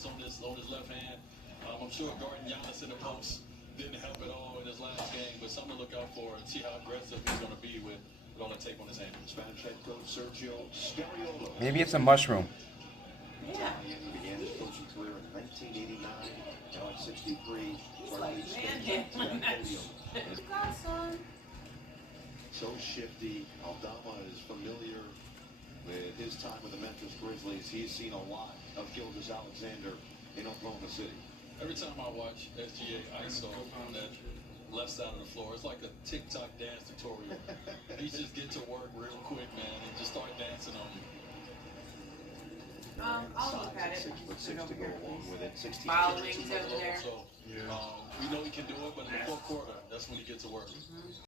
focus on his left hand. I'm sure guarding Giannis in the post didn't help at all in his last game, but something to look out for and see how aggressive he's going to be with all the tape on his hand. Spanish head coach Sergio Squirrel. Maybe it's a mushroom. Yeah. He began his coaching career in 1989. Now at 63. He's like manhandling that shit. Got some. So shifty. Aldama is familiar with his time with the Memphis Grizzlies. He's seen a lot of Gilgeous Alexander in Oklahoma City. Every time I watch SGA ISO on that left side of the floor, it's like a TikTok dance tutorial. He just get to work real quick, man, and just start dancing on you. I'll look at it. 6'6" to go along with it. 16 Followings over there. So we know he can do it, but in the fourth quarter, that's when he gets to work.